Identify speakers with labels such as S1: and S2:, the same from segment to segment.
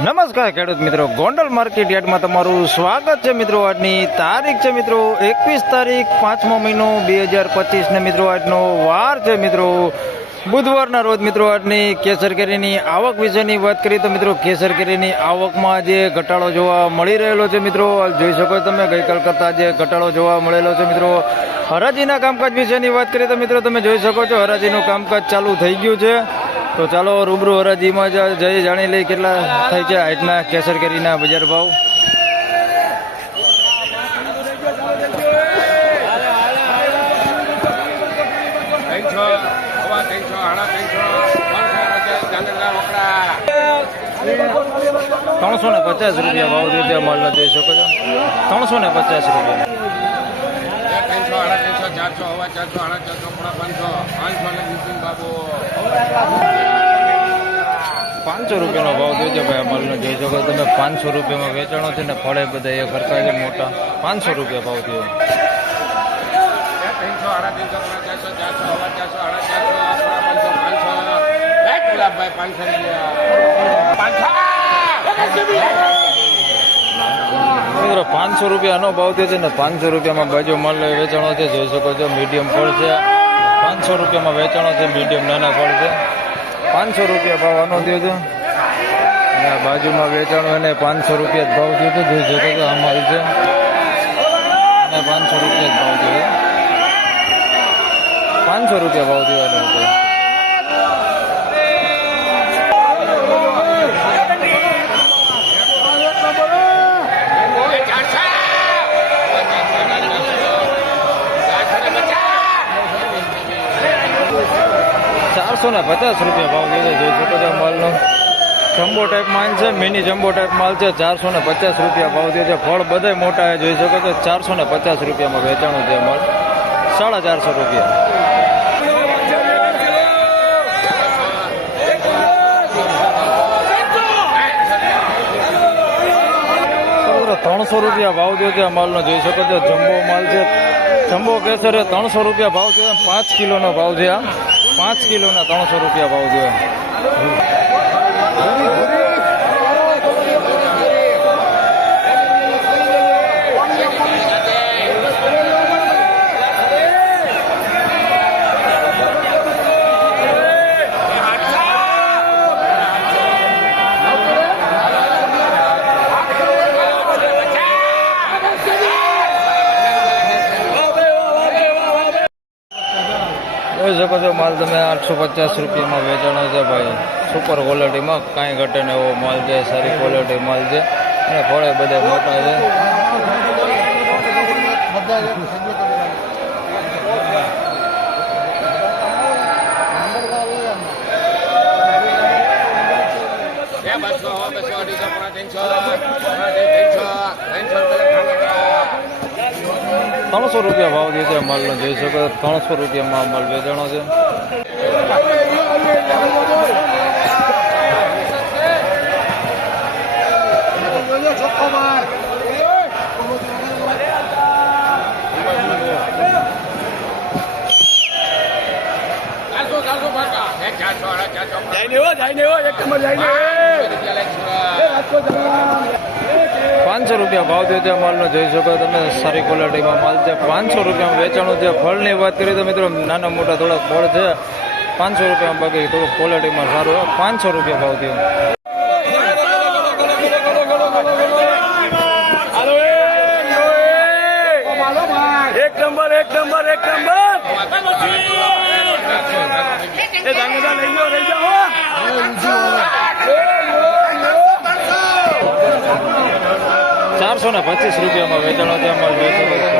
S1: નમસ્કાર ખેડૂત મિત્રો. ગોંડલ માર્કેટ યાર્ડમાં તમારું સ્વાગત છે મિત્રો. આજની તારીખ છે મિત્રો એકવીસ તારીખ, પાંચમો મહિનો બે હજાર પચીસ ને મિત્રો આજનો વાર છે મિત્રો. બુધવારના રોજ મિત્રો આજની કેસર કેરીની આવક વિશેની વાત કરીએ તો મિત્રો કેસર કેરીની આવકમાં જે ઘટાડો જોવા મળી રહેલો છે મિત્રો. જોઈ શકો તમે, ગઈકાલ કરતાં જે ઘટાડો જોવા મળેલો છે મિત્રો. હરાજીના કામકાજ વિશેની વાત કરીએ તો મિત્રો તમે જોઈ શકો છો, હરાજીનું કામકાજ ચાલુ થઈ ગયું છે. તો ચાલો રૂબરૂ હરાજીમાં જઈ જાણી લઈ કેટલા થાય છે આજના કેસર કેરીના બજાર ભાવ.
S2: ત્રણસો
S1: ને પચાસ રૂપિયા ભાવ થયો માલ જોઈ શકો છો? ત્રણસો ને પચાસ રૂપિયા.
S2: ચારસો હવા ચારસો સાડા ચારસો પોણા પાંચસો. પાંચસો ને નીતિન બાબુ.
S1: પાંચસો રૂપિયાનો ભાવ થયો છે ભાઈ અમલનો માલનો જોઈ શકો છો તમે. પાંચસો રૂપિયામાં વેચાણો છે ને ફળે બધા એ ખર્ચા છે મોટા. પાંચસો રૂપિયા ભાવ થયો.
S2: ત્રણસો સાડા ત્રણસો પોણા ચારસો ચારસો હવા ચારસો સાડા ચારસો પોણા પાંચસો પાંચસો. ગુલાબભાઈ પાંચસો રૂપિયા. પાંચસો!
S1: મિત્રો પાંચસો રૂપિયાનો ભાવ થયો છે ને પાંચસો રૂપિયામાં બાજુ માલ વેચાણો છે. જોઈ શકો છો મીડિયમ ફળ છે. પાંચસો રૂપિયામાં વેચાણો છે મીડિયમ નાના ફળ છે. પાંચસો રૂપિયા ભાવ આનો થયો છે. અને બાજુમાં વેચાણો એને પાંચસો રૂપિયા જ ભાવ થયો છે. જોઈ શકો છો, આ છે. અને પાંચસો રૂપિયા જ ભાવ થયો પાંચસો રૂપિયા ભાવ થયો ચારસો ને પચાસ રૂપિયા ભાવ કીધો જોઈ શકો છો માલનો જમ્બો ટાઈપ માલ છે મિની જમ્બો ટાઈપ માલ છે, ચારસો ને પચાસ રૂપિયા ભાવ થયો છે. ફળ બધાય મોટા એ જોઈ શકો છો, ચારસો ને પચાસ રૂપિયામાં વેચાણું છે માલ. સાડા ચારસો રૂપિયા. ત્રણસો રૂપિયા ભાવ થયો છે માલનો, જોઈ શકો છો, જમ્બો માલ છે. જમ્બો કેસર ત્રણસો રૂપિયા ભાવ થયો પાંચ કિલોનો ભાવ છે આ. પાંચ કિલોના ત્રણસો રૂપિયા ભાવ થયો શકો છો માલ તમે આઠસો પચાસ રૂપિયામાં વેચાણો છે ભાઈ. સુપર ક્વોલિટીમાં કાંઈ ઘટે ને એવો માલ છે, સારી ક્વોલિટી માલ છે. અને ફળે બધા મોટા છે.
S2: ત્રણસો ત્રણસો ત્રણસો.
S1: ત્રણસો રૂપિયા ભાવ જે છે માલનો જોઈ શકો ત્રણસો રૂપિયામાં માલ વેચાણો છે.
S3: જાય ને એક નંબર
S2: જાય ને
S1: પાંચસો રૂપિયા ભાવ થયો છે માલનો, જોઈ શકો તમે સારી ક્વોલિટીમાં માલ છે. પાંચસો રૂપિયામાં વેચાણું છે. ફળની વાત કરીએ તો મિત્રો નાના મોટા થોડા ફળ છે. પાંચસો રૂપિયામાં બાકી થોડું ક્વોલિટીમાં સારું. પાંચસો રૂપિયા ભાવ થયો.
S3: એક નંબર એક નંબર એક નંબર એ જાંગેદા લઈ જાઓ લઈ જાઓ હો.
S1: ચારસો ને પચીસ રૂપિયામાં વેચાણો છે માલ જોઈ શકો છો.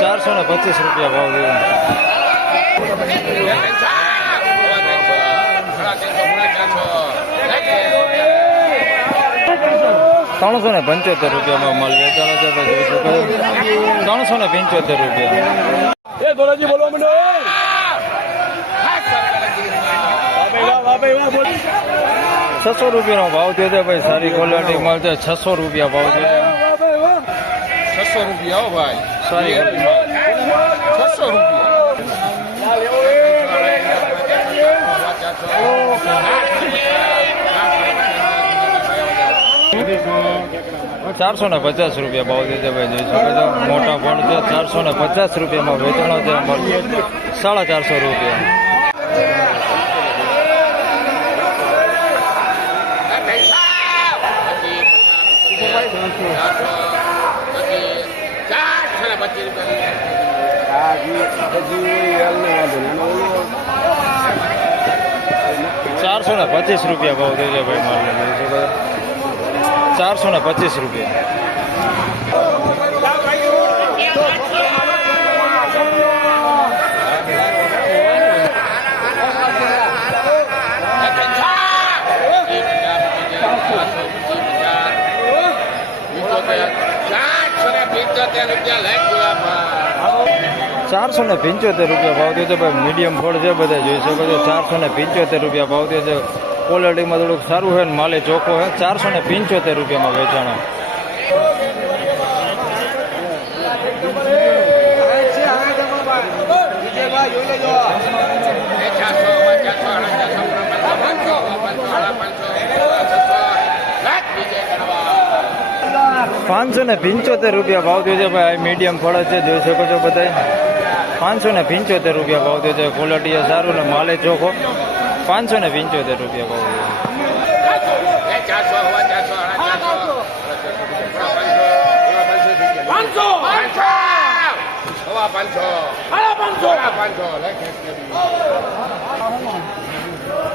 S1: ચારસો ને પચીસ રૂપિયા ભાવ થયો ત્રણસો ને પંચોતેર રૂપિયામાં માલ વેચાણો છે તો જોઈ શકો ત્રણસો ને પંચોતેર રૂપિયા.
S3: એ ધોરાજી બોલો મને.
S1: છસો રૂપિયાનો ભાવ થયો છે ભાઈ. સારી ક્વોલિટી માલ છે છસો રૂપિયા ભાવ થયો
S2: છસો રૂપિયા હો ભાઈ.
S1: સોરી.
S2: છસો રૂપિયા. ચારસો
S1: ને પચાસ રૂપિયા ભાવ દીધે ભાઈ જોઈ શકો છો. મોટા ફળ છે ચારસો ને પચાસ રૂપિયામાં વેચાણો છે મળશે સાડા ચારસો રૂપિયા.
S2: Thank ને પચીસ રૂપિયા
S1: ચારસો ને પચીસ રૂપિયા ભાવ દીધો ભાઈ માલ ચારસો ને પચીસ રૂપિયા. ચારસો ને પંચોતેર રૂપિયા ભાવ થયો છે ભાઈ મીડિયમ ફળ છે બધા, જોઈ શકો છો ચારસો ને પંચોતેર રૂપિયા ભાવ થયો છે. ક્વોલિટીમાં થોડુંક સારું છે ને માલે ચોખ્ખો છે. ચારસો ને પંચોતેર રૂપિયામાં વેચાણ. પાંચસો ને પંચોતેર રૂપિયા ભાવ થયો છે ભાઈ મીડિયમ ફળ છે, જોઈ શકો છો બધા પાંચસો ને પંચોતેર રૂપિયા ભાવ થયો છે. ક્વોલિટી સારું ને માલે ચોખ્ખો. પાંચસો ને પંચોતેર રૂપિયા ભાવ છે.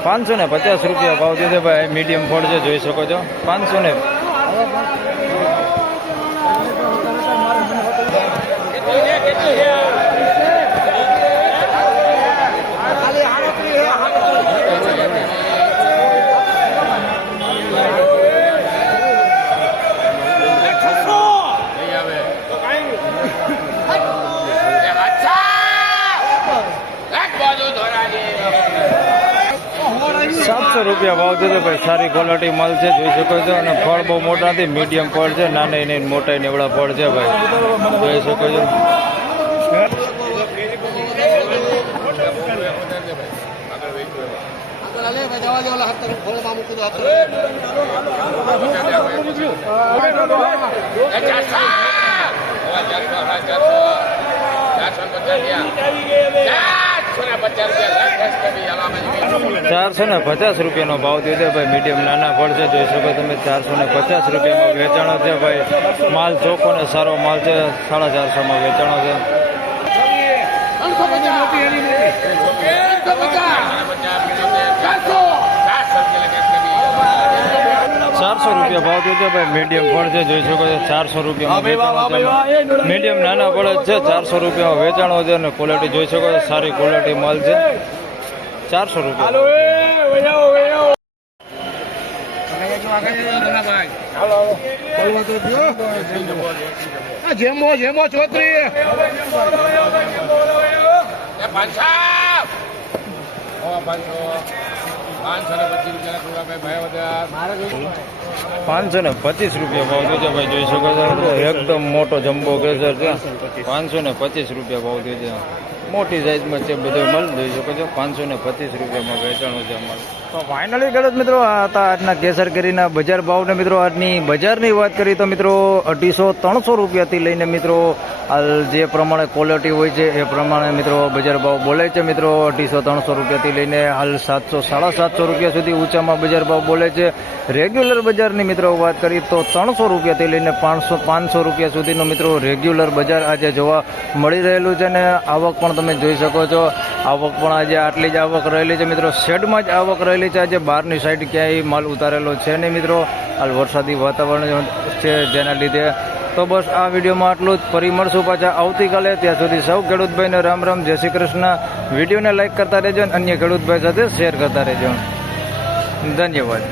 S2: પાંચસો!
S1: ને પચાસ રૂપિયા ભાવ થયો છે ભાઈ. મીડિયમ ફોડ છે જોઈ શકો છો. પાંચસો ને
S2: નહીં
S1: સાતસો રૂપિયા ભાવ છે ભાઈ, સારી ક્વોલિટી માલ છે, જોઈ શકો છો. અને ફળ બહુ મોટા નથી મીડિયમ ફળ છે, નાની ને મોટા નેવડા ફળ છે ભાઈ. જોઈ શકો છો.
S2: ચારસો પચાસ ચારસો ને પચાસ
S1: રૂપિયાનો ભાવ છે ભાઈ મીડિયમ નાના ફળ છે, જોઈ શકો તમે, ચારસો ને પચાસ રૂપિયામાં વેચાણો છે ભાઈ. માલ ચોખ્ખો ને સારો માલ છે, સાડા ચારસોમાં વેચાણો છે. ચારસો રૂપિયા ભાવ છે ભાઈ. મીડિયમ ફળ છે જોઈ શકો છો ચારસો રૂપિયામાં મીડિયમ નાના ફળ છે ચારસો રૂપિયામાં વેચાણો છે અને ક્વોલિટી જોઈ શકો છો સારી ક્વોલિટી માલ છે. ચારસો રૂપિયા.
S3: જેમો જેમો ચોત્રી
S2: પાંચસો. પાંચસો. પાંચસો ને પચીસ રૂપિયા
S1: ભાવ દેજો ભાઈ જોઈ શકો છો. એકદમ મોટો જમ્બો ગેઝર છે. પાંચસો ને પચીસ રૂપિયા ભાવ દેજો છે. મોટી સાઈઝમાં છે બધો મળી જોઈ શકો છો. પાંચસો ને પચીસ રૂપિયામાં વેચાણું છે અમારે. તો ફાઇનલી ખેડૂત મિત્રો હતા આજના કેસર કેરીના બજાર ભાવને મિત્રો, આજની બજારની વાત કરી તો મિત્રો, અઢીસો ત્રણસો રૂપિયાથી લઈને મિત્રો જે પ્રમાણે ક્વોલિટી હોય છે, એ પ્રમાણે મિત્રો બજાર ભાવ બોલે છે મિત્રો, અઢીસો ત્રણસો રૂપિયાથી લઈને હાલ સાતસો, સાડા સાતસો રૂપિયા સુધી ઊંચામાં બજાર ભાવ બોલે છે. રેગ્યુલર બજારની મિત્રો વાત કરી તો ત્રણસો રૂપિયાથી લઈને પાંચસો પાંચસો રૂપિયા સુધીનો મિત્રો રેગ્યુલર બજાર આજે જોવા મળી રહેલું છે અને આવક પણ તમે જોઈ શકો છો. આવક પણ આજે આટલી જ આવક રહેલી છે મિત્રો. શેડમાં જ આવક રહેલી છે. આજે બહારની સાઈડ ક્યાંય માલ ઉતારેલો છે નહીં મિત્રો. હાલ વરસાદી વાતાવરણ છે જેના લીધે. તો બસ આ વિડીયોમાં આટલું જ. ફરી મળશું પાછા આવતીકાલે. ત્યાં સુધી સૌ ખેડૂતભાઈને રામ રામ. જય શ્રી કૃષ્ણ. વિડીયોને લાઈક કરતા રહેજો અને અન્ય ખેડૂતભાઈ સાથે શેર કરતા રહેજો. ધન્યવાદ.